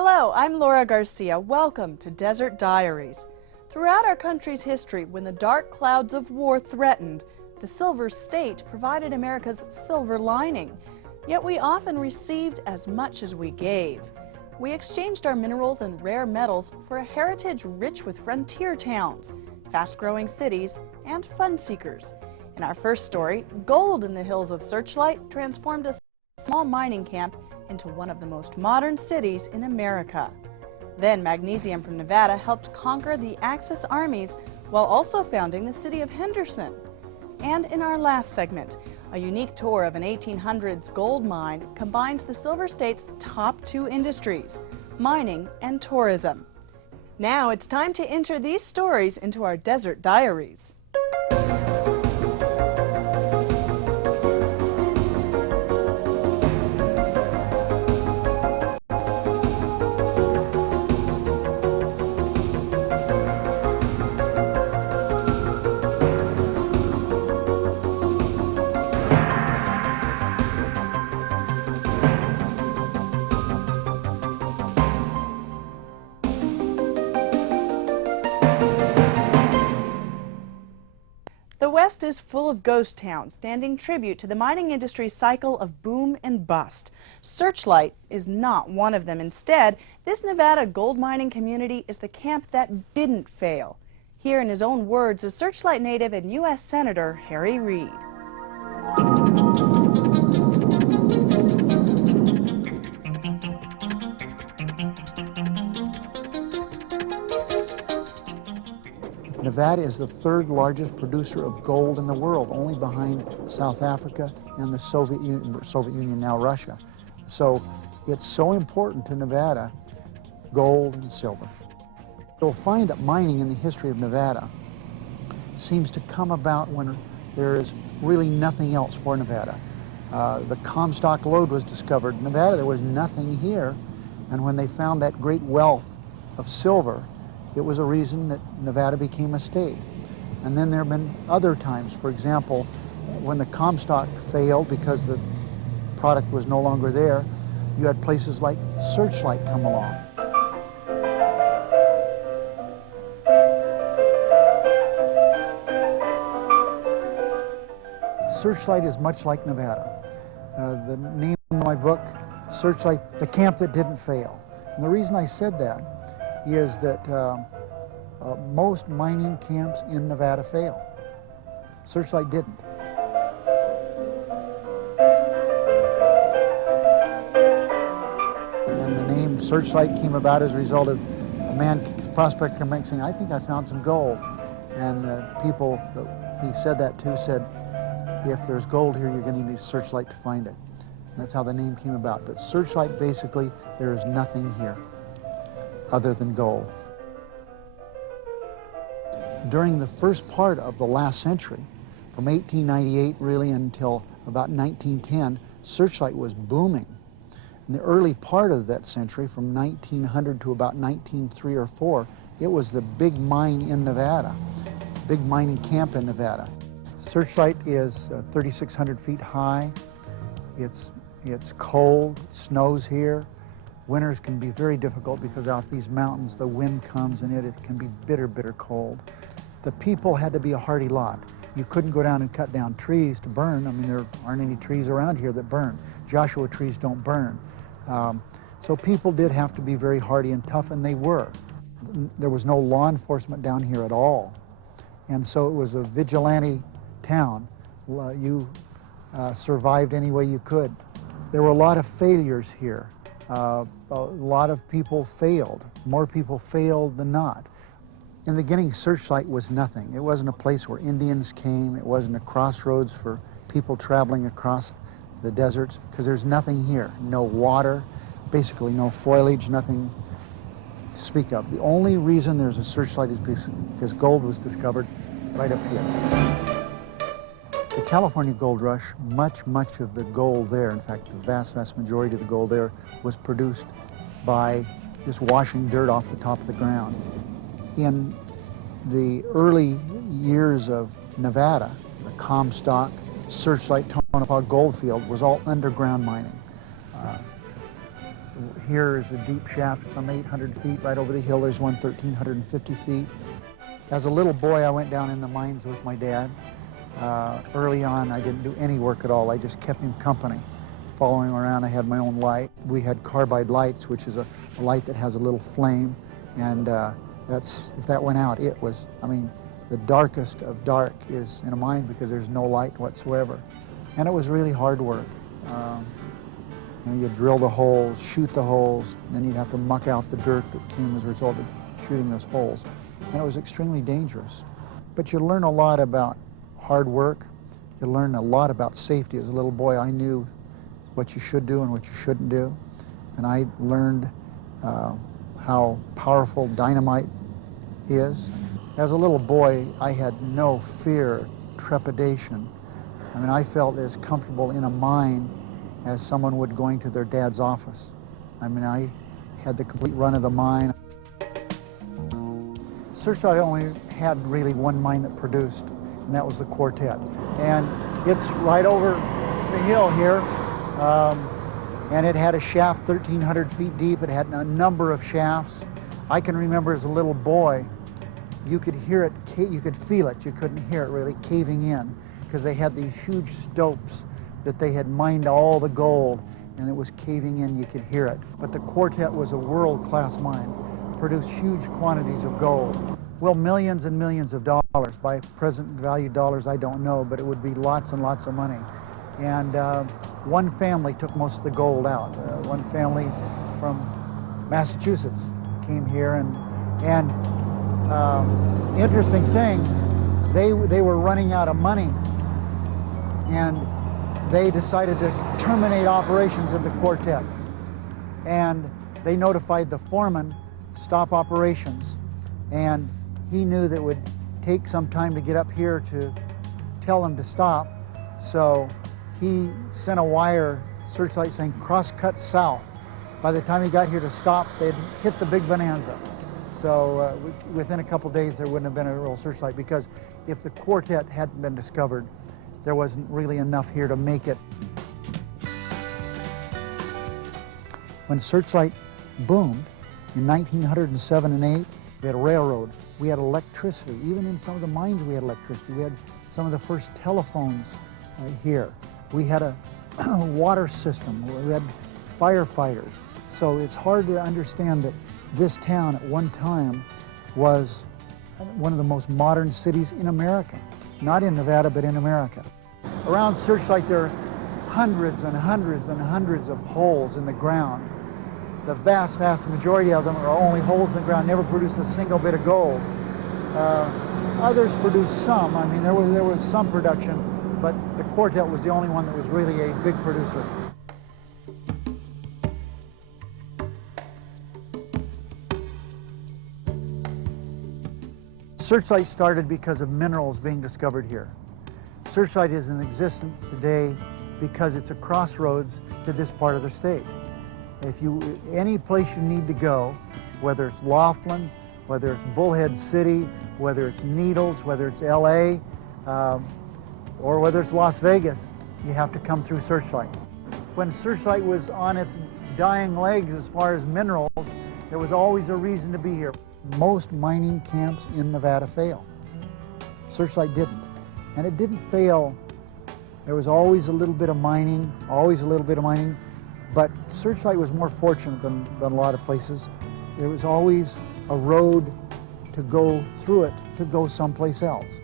Hello, I'm Laura Garcia. Welcome to Desert Diaries. Throughout our country's history, when the dark clouds of war threatened, the Silver State provided America's silver lining. Yet we often received as much as we gave. We exchanged our minerals and rare metals for a heritage rich with frontier towns, fast-growing cities, and fun seekers. In our first story, gold in the hills of Searchlight transformed a small mining camp into one of the most modern cities in America. Then Magnesium from Nevada helped conquer the Axis armies while also founding the city of Henderson. And in our last segment, a unique tour of an 1800s gold mine combines the Silver State's top two industries, mining and tourism. Now it's time to enter these stories into our Desert Diaries. The West is full of ghost towns, standing tribute to the mining industry's cycle of boom and bust. Searchlight is not one of them. Instead, this Nevada gold mining community is the camp that didn't fail. Here in his own words is Searchlight native and U.S. Senator Harry Reid. Nevada is the third largest producer of gold in the world, only behind South Africa and the Soviet Union, now Russia. So it's so important to Nevada, gold and silver. You'll find that mining in the history of Nevada seems to come about when there is really nothing else for Nevada. The Comstock lode was discovered in Nevada. There was nothing here. And when they found that great wealth of silver, it was a reason that Nevada became a state. And then there have been other times. For example, when the Comstock failed because the product was no longer there, you had places like Searchlight come along. Searchlight is much like Nevada. The name of my book, Searchlight, the camp that didn't fail. And the reason I said that is that most mining camps in Nevada fail. Searchlight didn't. And the name Searchlight came about as a result of a prospector saying, I think I found some gold. And people that he said that to said, if there's gold here, you're going to need a searchlight to find it. And that's how the name came about. But Searchlight, basically, there is nothing here other than gold. During the first part of the last century, from 1898 really until about 1910, Searchlight was booming. In the early part of that century, from 1900 to about 1903 or 4, it was the big mine in Nevada, big mining camp in Nevada. Searchlight is 3,600 feet high. It's cold, it snows here. Winters can be very difficult because out these mountains the wind comes and it can be bitter, bitter cold. The people had to be a hardy lot. You couldn't go down and cut down trees to burn. I mean, there aren't any trees around here that burn. Joshua trees don't burn. So people did have to be very hardy and tough, and they were. There was no law enforcement down here at all. And so it was a vigilante town. You survived any way you could. There were a lot of failures here. A lot of people failed. More people failed than not. In the beginning, Searchlight was nothing. It wasn't a place where Indians came. It wasn't a crossroads for people traveling across the deserts, because there's nothing here. No water, basically no foliage, nothing to speak of. The only reason there's a Searchlight is because gold was discovered right up here. The California gold rush, much of the gold there, in fact, the vast majority of the gold there was produced by just washing dirt off the top of the ground. In the early years of Nevada, the Comstock, Searchlight, Tonopah gold field was all underground mining. here is a deep shaft, some 800 feet. Right over the hill, there's one 1,350 feet. As a little boy, I went down in the mines with my dad. Early on, I didn't do any work at all. I just kept him company. Following around, I had my own light. We had carbide lights, which is a light that has a little flame, and if that went out, it was, I mean, the darkest of dark is in a mine because there's no light whatsoever. And it was really hard work. You'd drill the holes, shoot the holes, and then you'd have to muck out the dirt that came as a result of shooting those holes. And it was extremely dangerous. But you learn a lot about hard work. You learn a lot about safety. As a little boy, I knew what you should do and what you shouldn't do. And I learned how powerful dynamite is. As a little boy, I had no fear, trepidation. I mean, I felt as comfortable in a mine as someone would going to their dad's office. I mean, I had the complete run of the mine. Searchlight only had really one mine that produced, and that was the Quartet. And it's right over the hill here, and it had a shaft 1,300 feet deep. It had a number of shafts. I can remember as a little boy, you could hear it, you could feel it, you couldn't hear it really caving in, because they had these huge stopes that they had mined all the gold, and it was caving in, you could hear it. But the Quartet was a world-class mine, produced huge quantities of gold. Well, millions and millions of dollars. By present value dollars, I don't know, but it would be lots and lots of money. And one family took most of the gold out. One family from Massachusetts came here, and interesting thing, they were running out of money, and they decided to terminate operations at the Quartet. And they notified the foreman, stop operations, and he knew that it would take some time to get up here to tell them to stop. So he sent a wire, Searchlight, saying cross-cut south. By the time he got here to stop, they'd hit the big bonanza. So within a couple days, there wouldn't have been a real Searchlight, because if the Quartet hadn't been discovered, there wasn't really enough here to make it. When Searchlight boomed in 1907 and 8, we had a railroad, we had electricity. Even in some of the mines we had electricity. We had some of the first telephones here. We had a water system, we had firefighters. So it's hard to understand that this town at one time was one of the most modern cities in America. Not in Nevada, but in America. Around Searchlight, there are hundreds and hundreds and hundreds of holes in the ground. The vast, vast majority of them are only holes in the ground, never produce a single bit of gold. Others produce some. I mean, there was some production, but the Quartet was the only one that was really a big producer. Searchlight started because of minerals being discovered here. Searchlight is in existence today because it's a crossroads to this part of the state. Any place you need to go, whether it's Laughlin, whether it's Bullhead City, whether it's Needles, whether it's LA, or whether it's Las Vegas, you have to come through Searchlight. When Searchlight was on its dying legs as far as minerals, there was always a reason to be here. Most mining camps in Nevada fail. Searchlight didn't. And it didn't fail. There was always a little bit of mining, but Searchlight was more fortunate than a lot of places. There was always a road to go through it to go someplace else.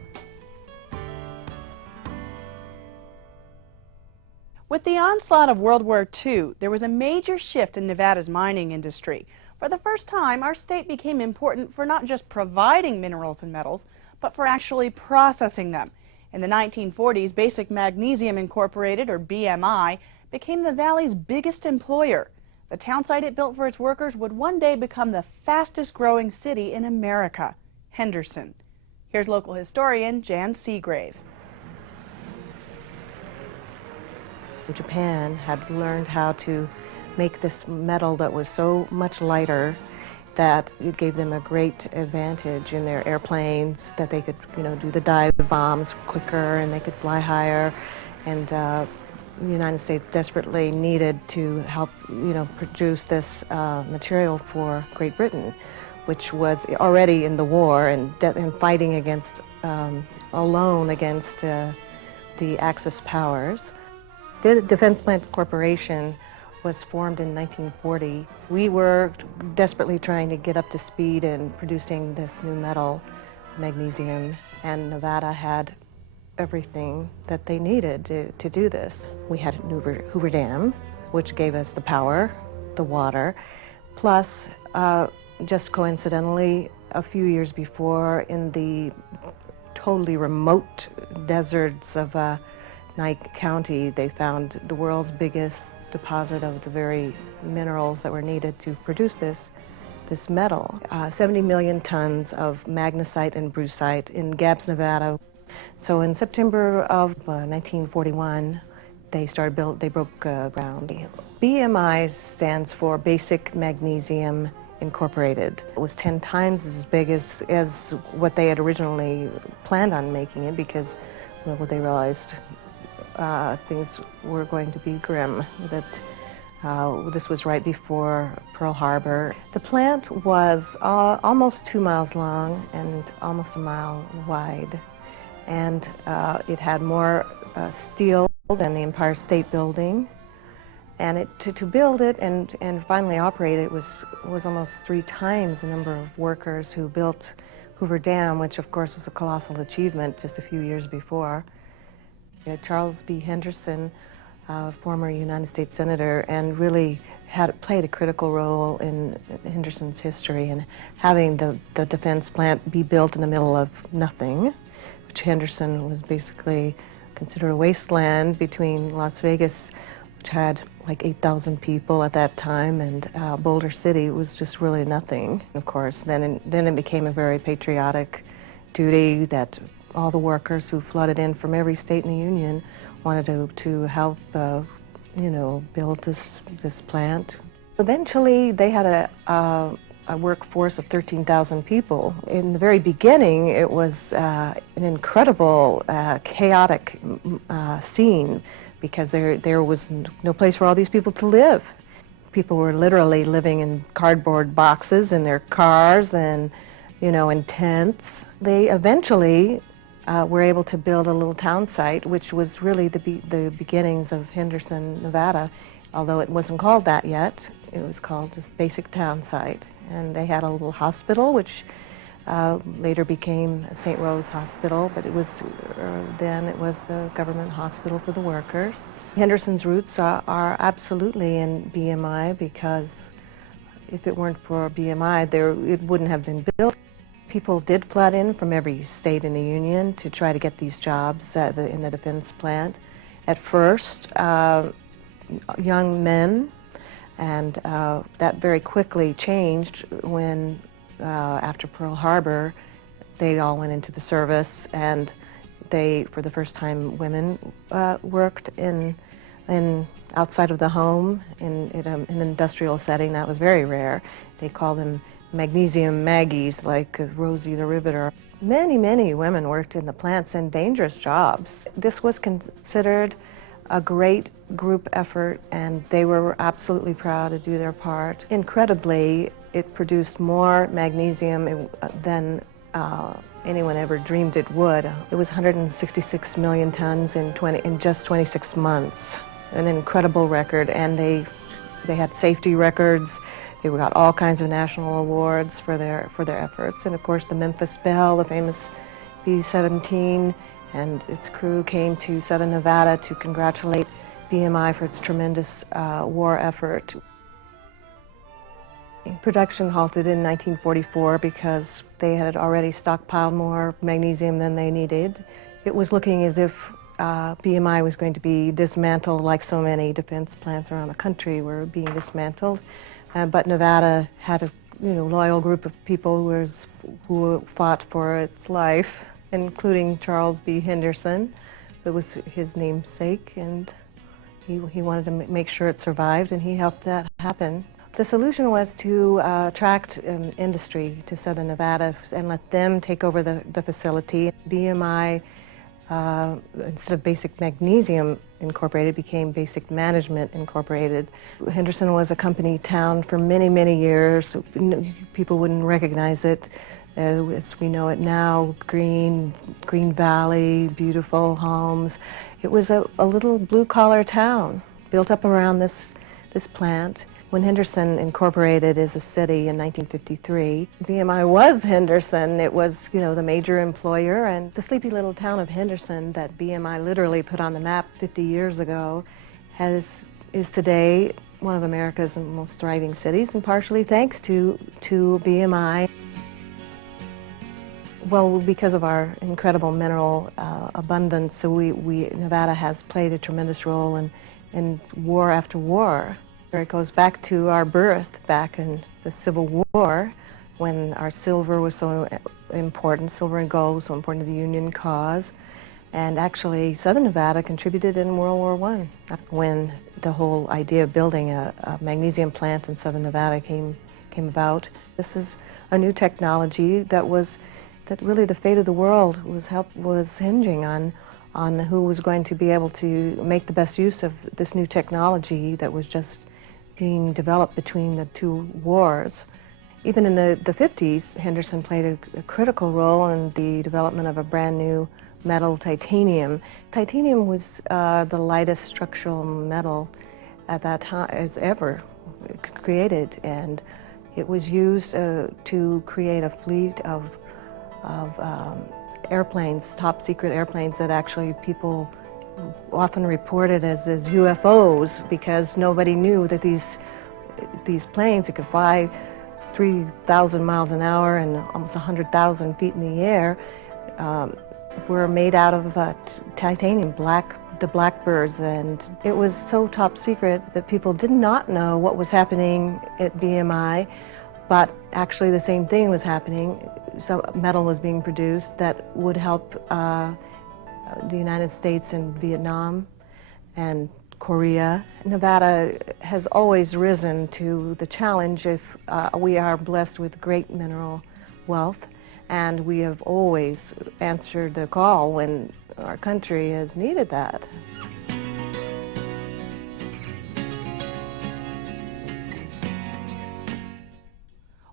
With the onslaught of World War II, there was a major shift in Nevada's mining industry. For the first time, our state became important for not just providing minerals and metals, but for actually processing them. In the 1940s, Basic Magnesium Incorporated, or BMI, became the valley's biggest employer. The town site it built for its workers would one day become the fastest growing city in America, Henderson. Here's local historian Jan Seagrave. Japan had learned how to make this metal that was so much lighter that it gave them a great advantage in their airplanes, that they could, do the dive bombs quicker and they could fly higher. And the United States desperately needed to help, produce this material for Great Britain, which was already in the war and fighting against, alone against the Axis powers. The Defense Plant Corporation was formed in 1940. We were desperately trying to get up to speed in producing this new metal, magnesium, and Nevada had everything that they needed to do this. We had Hoover Dam, which gave us the power, the water, plus, just coincidentally, a few years before, in the totally remote deserts of Nike County, they found the world's biggest deposit of the very minerals that were needed to produce this metal. 70 million tons of magnesite and brucite in Gabbs, Nevada. So in September of 1941, they broke ground. BMI stands for Basic Magnesium Incorporated. It was 10 times as big as what they had originally planned on making it, because they realized things were going to be grim, that this was right before Pearl Harbor. The plant was almost 2 miles long and almost a mile wide, and it had more steel than the Empire State Building. And to build it and finally operate it was almost 3 times the number of workers who built Hoover Dam, which of course was a colossal achievement just a few years before. Charles B. Henderson, former United States Senator, and really played a critical role in Henderson's history, and having the defense plant be built in the middle of nothing, which Henderson was basically considered a wasteland between Las Vegas, which had like 8,000 people at that time, and Boulder City was just really nothing. Of course, then it became a very patriotic duty that all the workers who flooded in from every state in the Union wanted to help, build this plant. Eventually, they had a workforce of 13,000 people. In the very beginning, it was an incredible, chaotic scene, because there was no place for all these people to live. People were literally living in cardboard boxes in their cars and, in tents. They eventually were able to build a little town site, which was really the beginnings of Henderson, Nevada, although it wasn't called that yet. It was called just Basic Town Site. And they had a little hospital, which later became St. Rose Hospital, but then it was the government hospital for the workers. Henderson's roots are absolutely in BMI, because if it weren't for BMI, it wouldn't have been built. People did flood in from every state in the Union to try to get these jobs in the defense plant. At first, young men, and that very quickly changed when, after Pearl Harbor, they all went into the service, and for the first time, women worked in outside of the home in an industrial setting. That was very rare. They call them Magnesium Maggies, like Rosie the Riveter. Many, many women worked in the plants in dangerous jobs. This was considered a great group effort, and they were absolutely proud to do their part. Incredibly, it produced more magnesium than anyone ever dreamed it would. It was 166 million tons in just 26 months. An incredible record, and they had safety records. They got all kinds of national awards for their efforts. And of course, the Memphis Belle, the famous B-17, and its crew came to Southern Nevada to congratulate BMI for its tremendous war effort. Production halted in 1944 because they had already stockpiled more magnesium than they needed. It was looking as if BMI was going to be dismantled, like so many defense plants around the country were being dismantled. But Nevada had a loyal group of people who fought for its life, including Charles B. Henderson. It was his namesake, and he wanted to make sure it survived, and he helped that happen. The solution was to attract industry to Southern Nevada and let them take over the facility. BMI Instead of Basic Magnesium Incorporated, became Basic Management Incorporated. Henderson was a company town for many, many years. People wouldn't recognize it as we know it now. Green valley, beautiful homes. It was a little blue-collar town built up around this plant. When Henderson incorporated as a city in 1953, BMI was Henderson. It was, the major employer, and the sleepy little town of Henderson that BMI literally put on the map 50 years ago is today one of America's most thriving cities, and partially thanks to BMI. Well, because of our incredible mineral abundance, so Nevada has played a tremendous role in war after war. It goes back to our birth back in the Civil War, when our silver was so important, silver and gold was so important to the Union cause. And actually, Southern Nevada contributed in World War I, when the whole idea of building a magnesium plant in Southern Nevada came about. This is a new technology that really the fate of the world was hinging on who was going to be able to make the best use of this new technology that was just being developed between the two wars. Even in the 50s, Henderson played a critical role in the development of a brand new metal, titanium. Titanium was the lightest structural metal at that time as ever created, and it was used to create a fleet of airplanes, top secret airplanes that actually people often reported as UFOs, because nobody knew that these planes that could fly 3,000 miles an hour and almost 100,000 feet in the air were made out of titanium, the blackbirds, and it was so top secret that people did not know what was happening at BMI, but actually the same thing was happening. Some metal was being produced that would help the United States and Vietnam and Korea. Nevada has always risen to the challenge if we are blessed with great mineral wealth, and we have always answered the call when our country has needed that.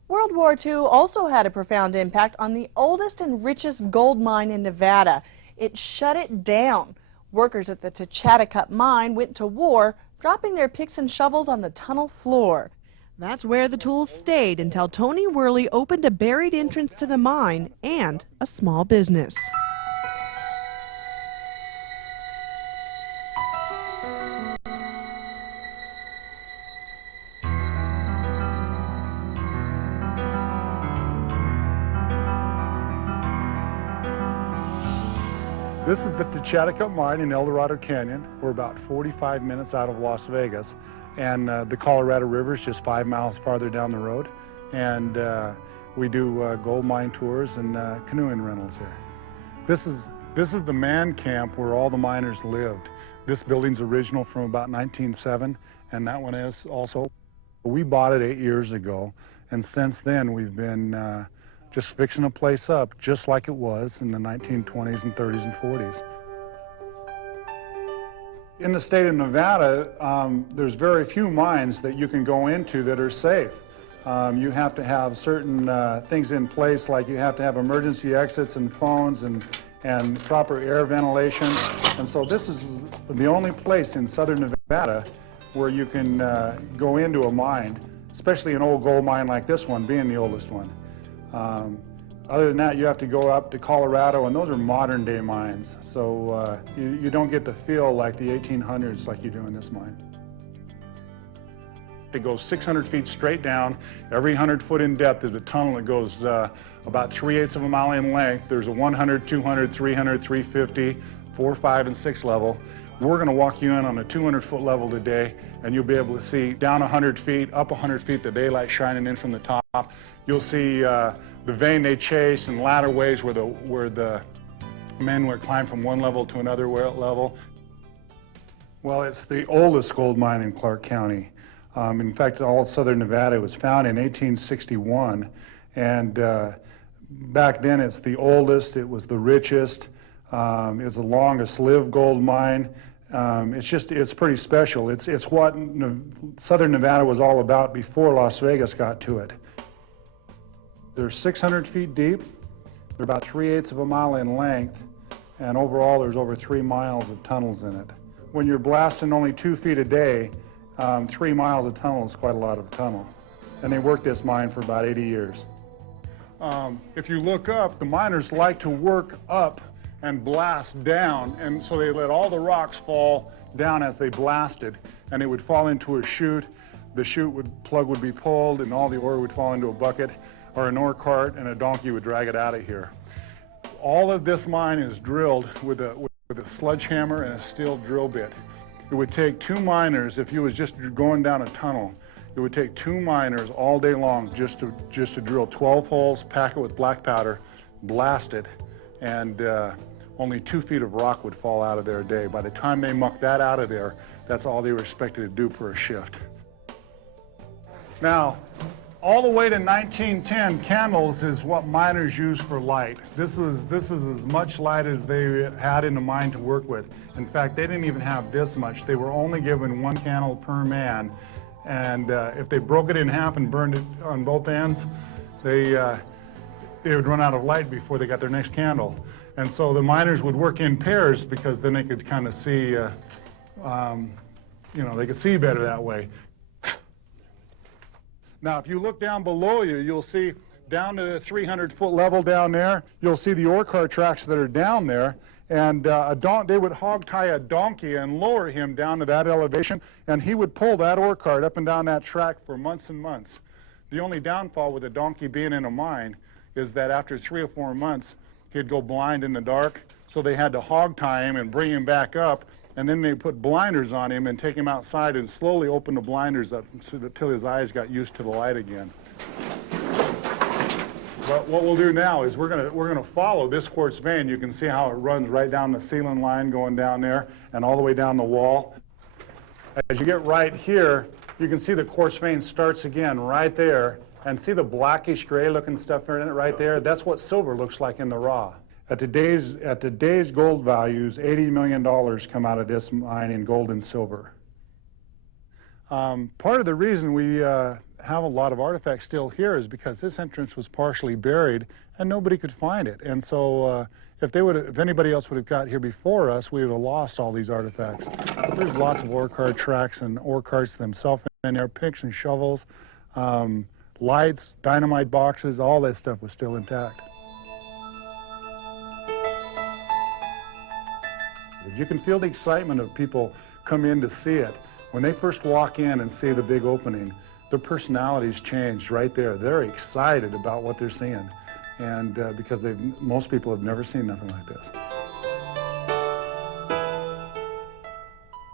World War II also had a profound impact on the oldest and richest gold mine in Nevada. It shut it down. Workers at the Chetak Mine went to war, dropping their picks and shovels on the tunnel floor. That's where the tools stayed until Tony Worley opened a buried entrance to the mine and a small business. This is the Chetak Mine in El Dorado Canyon. We're about 45 minutes out of Las Vegas, and the Colorado River is just 5 miles farther down the road. And we do gold mine tours and canoeing rentals here. This is the man camp where all the miners lived. This building's original from about 1907, and that one is also. We bought it 8 years ago, and since then we've been just fixing the place up just like it was in the 1920s and 30s and 40s. In the state of Nevada, there's very few mines that you can go into that are safe. You have to have certain things in place, like you have to have emergency exits and phones and proper air ventilation. And so this is the only place in southern Nevada where you can go into a mine, especially an old gold mine like this one, being the oldest one. Other than that, you have to go up to Colorado, and those are modern day mines. So you don't get the feel like the 1800s like you do in this mine. It goes 600 feet straight down. Every 100 foot in depth is a tunnel that goes about 3/8 of a mile in length. There's a 100, 200, 300, 350, 4, 5, and 6 level. We're going to walk you in on a 200 foot level today, and you'll be able to see down 100 feet, up 100 feet, the daylight shining in from the top. You'll see the vein they chase and ladder ways where the men would climb from one level to another level. Well, it's the oldest gold mine in Clark County. In fact, all of southern Nevada was found in 1861, and back then it's the oldest, it was the richest. It's the longest lived gold mine. It's pretty special. It's what Southern Nevada was all about before Las Vegas got to it. They're 600 feet deep. They're about 3/8 of a mile in length, and overall there's over 3 miles of tunnels in it. When you're blasting only 2 feet a day, 3 miles of tunnel is quite a lot of tunnel. And they worked this mine for about 80 years. If you look up, the miners like to work up and blast down, and so they let all the rocks fall down as they blasted, and it would fall into a chute. The plug would be pulled, and all the ore would fall into a bucket or an ore cart, and a donkey would drag it out of here. All of this mine is drilled with a sledgehammer and a steel drill bit. It would take 2 miners, if you was just going down a tunnel, it would take 2 miners all day long just to drill 12 holes, pack it with black powder, blast it, and only 2 feet of rock would fall out of there a day. By the time they mucked that out of there, that's all they were expected to do per shift. Now, all the way to 1910, candles is what miners used for light. This is as much light as they had in the mine to work with. In fact, they didn't even have this much. They were only given 1 candle per man. And if they broke it in half and burned it on both ends, they would run out of light before they got their next candle. And so the miners would work in pairs because then they could kind of see, they could see better that way. Now, if you look down below you, you'll see down to the 300-foot level down there, you'll see the ore car tracks that are down there. And they would hog tie a donkey and lower him down to that elevation, and he would pull that ore cart up and down that track for months and months. The only downfall with a donkey being in a mine is that after 3 or 4 months, he'd go blind in the dark, so they had to hog tie him and bring him back up, and then they put blinders on him and take him outside and slowly open the blinders up until his eyes got used to the light again. But what we'll do now is we're gonna follow this quartz vein. You can see how it runs right down the ceiling line going down there and all the way down the wall. As you get right here, you can see the quartz vein starts again right there, and see the blackish gray looking stuff in it right there? That's what silver looks like in the raw. At today's gold values, $80 million come out of this mine in gold and silver. Part of the reason we have a lot of artifacts still here is because this entrance was partially buried and nobody could find it. And so if anybody else would have got here before us, we would have lost all these artifacts. But there's lots of ore cart tracks and ore carts themselves in there, picks and shovels, lights, dynamite boxes, all that stuff was still intact. You can feel the excitement of people come in to see it. When they first walk in and see the big opening, their personalities change right there. They're excited about what they're seeing, and because most people have never seen nothing like this.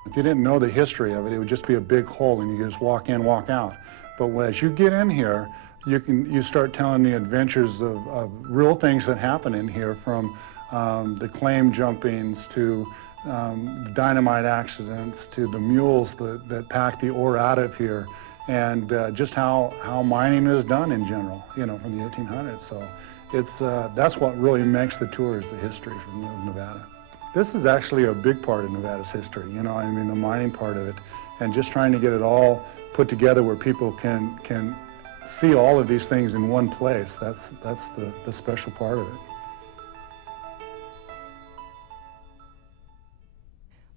If you didn't know the history of it, it would just be a big hole and you just walk in, walk out. But as you get in here, you start telling the adventures of real things that happen in here, from the claim jumpings to dynamite accidents to the mules that pack the ore out of here, and just how mining is done in general, from the 1800s. So that's what really makes the tour, is the history from Nevada. This is actually a big part of Nevada's history, the mining part of it, and just trying to get it all put together where people can see all of these things in one place. That's the special part of it.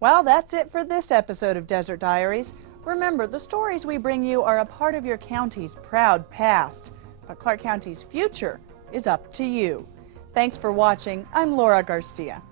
Well, that's it for this episode of Desert Diaries. Remember, the stories we bring you are a part of your county's proud past, but Clark County's future is up to you. Thanks for watching. I'm Laura Garcia.